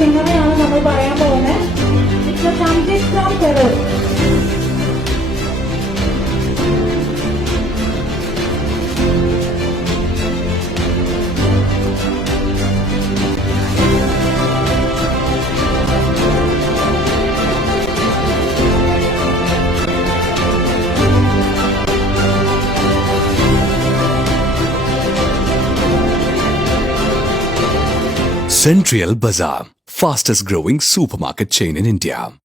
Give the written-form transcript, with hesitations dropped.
സിംഗറിനെയാണ് നമ്മൾ പറയാൻ പോകുന്നത്. It's Sangeet from Peru. Central Bazaar, fastest growing supermarket chain in India.